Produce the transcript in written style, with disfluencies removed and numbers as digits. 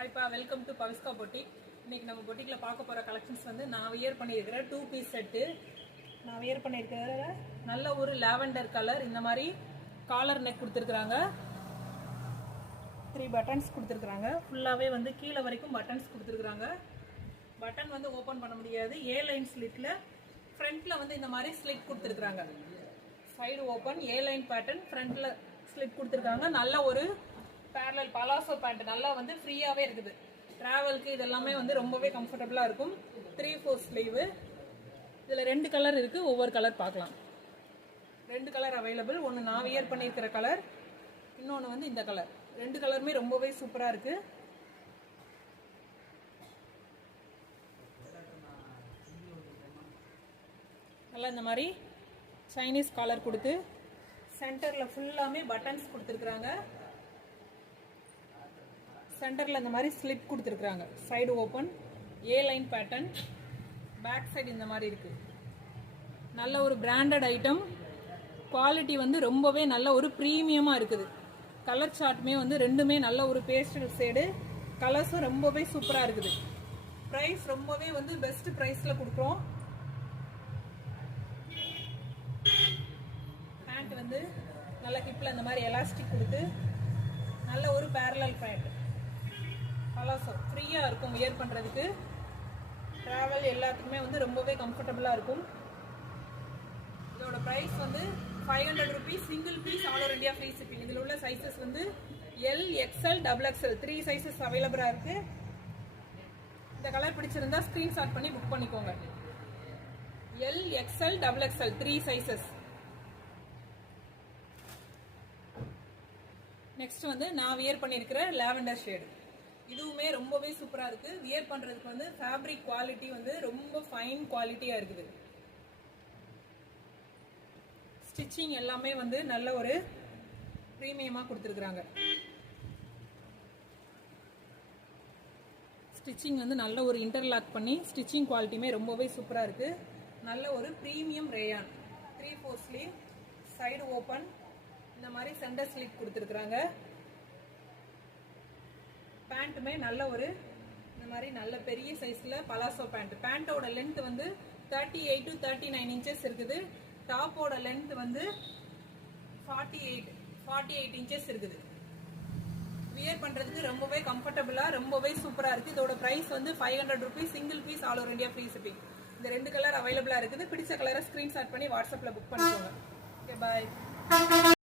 ஹாய்ப்பா, welcome to பவிஸ்கா boutique. இன்னைக்கு நம்ம பொட்டிக்கில் பார்க்க போகிற கலெக்ஷன்ஸ் வந்து நான் வியர் பண்ணியிருக்கிற 2 பீஸ் செட்டு. நான் வியர் பண்ணியிருக்கிற நல்ல ஒரு லாவெண்டர் கலர். இந்த மாதிரி காலர் நெக் கொடுத்துருக்குறாங்க, 3 பட்டன்ஸ் கொடுத்துருக்குறாங்க. ஃபுல்லாகவே வந்து கீழே வரைக்கும் பட்டன்ஸ் கொடுத்துருக்குறாங்க. பட்டன் வந்து ஓப்பன் பண்ண முடியாது. ஏ லைன் ஸ்லிட்டில் ஃப்ரண்ட்டில் வந்து இந்த மாதிரி ஸ்லிட் கொடுத்துருக்குறாங்க. சைடு ஓப்பன், ஏ லைன் பேட்டர்ன், ஃப்ரண்ட்டில் ஸ்லிட் கொடுத்துருக்காங்க. நல்ல ஒரு பேரலல் பலாசோ பேண்ட், நல்லா வந்து ஃப்ரீயாகவே இருக்குது. ட்ராவலுக்கு இதெல்லாமே வந்து ரொம்பவே கம்ஃபர்டபுளாக இருக்கும். 3/4 ஸ்லீவு. இதில் 2 கலர் இருக்குது. ஒவ்வொரு கலர் பார்க்கலாம். 2 கலர் அவைலபிள். ஒன்று நான் வியர் பண்ணியிருக்கிற கலர், இன்னொன்று வந்து இந்த கலர். 2 கலருமே ரொம்பவே சூப்பராக இருக்குது. நல்லா இந்த மாதிரி சைனீஸ் காலர் கொடுத்து சென்டரில் ஃபுல்லாமே பட்டன்ஸ் கொடுத்துருக்குறாங்க. சென்டரில் இந்த மாதிரி ஸ்லிட் கொடுத்துருக்குறாங்க. சைடு ஓப்பன், ஏ லைன் பேட்டர்ன், பேக் சைடு இந்த மாதிரி இருக்குது. நல்ல ஒரு பிராண்டட் ஐட்டம். குவாலிட்டி வந்து ரொம்பவே நல்ல ஒரு ப்ரீமியமாக இருக்குது. கலர் சார்ட்டுமே வந்து ரெண்டுமே நல்ல ஒரு பேஸ்டல் ஷேடு. கலர்ஸும் ரொம்பவே சூப்பராக இருக்குது. ப்ரைஸ் ரொம்பவே வந்து பெஸ்ட் ப்ரைஸில் கொடுக்குறோம். பேண்ட் வந்து நல்ல ஹிப்பில் இந்த மாதிரி எலாஸ்டிக் கொடுத்து நல்ல ஒரு பேரலல் பேண்ட். பலாசோ ஃப்ரீயாக இருக்கும் வியர் பண்ணுறதுக்கு. ட்ராவல் எல்லாத்துக்குமே வந்து ரொம்பவே கம்ஃபர்டபுளாக இருக்கும். இதோட ப்ரைஸ் வந்து 500 rupees. Single piece all over India free shipping. இதில் உள்ள சைஸஸ் வந்து எல், எக்ஸ்எல், XXL 3 சைஸஸ் அவைலபிளாக இருக்குது. இந்த கலர் பிடிச்சிருந்தா ஸ்க்ரீன்ஷாட் பண்ணி புக் பண்ணிக்கோங்க. L, XL, XXL 3 sizes. Next வந்து நான் வியர் பண்ணியிருக்கிற லாவெண்டர் ஷேடு. இதுவுமே ரொம்பவே சூப்பராக இருக்குது. வியர் பண்ணுறதுக்கு வந்து ஃபேப்ரிக் குவாலிட்டி வந்து ரொம்ப ஃபைன் குவாலிட்டியாக இருக்குது. ஸ்டிச்சிங் எல்லாமே வந்து நல்ல ஒரு ப்ரீமியமாக கொடுத்துருக்குறாங்க. ஸ்டிச்சிங் வந்து நல்ல ஒரு இன்டர்லாக் பண்ணி ஸ்டிச்சிங் குவாலிட்டியுமே ரொம்பவே சூப்பராக இருக்குது. நல்ல ஒரு premium rayon. 3/4 sleeve, side open, இந்த மாதிரி சென்டர் ஸ்லிட் கொடுத்துருக்குறாங்க. பேண்ட்டுமே நல்ல ஒரு இந்த மாதிரி நல்ல பெரிய சைஸில் பலாசோ பேண்ட். பேண்ட்டோட லென்த் வந்து 38 to 39 இன்ச்சஸ் இருக்குது. டாப்போட லென்த் வந்து 48 இன்ச்சஸ் இருக்குது. வியர் பண்ணுறதுக்கு ரொம்பவே கம்ஃபர்டபுளாக ரொம்பவே சூப்பராக இருக்குது. இதோட ப்ரைஸ் வந்து 500 rupees. Single piece all over India free shipping. இந்த 2 கலர் அவைலபிளாக இருக்குது. பிடிச்ச கலரை ஸ்க்ரீன்ஷாட் பண்ணி வாட்ஸ்அப்பில் புக் பண்ணிக்கோங்க. ஓகே, பாய்.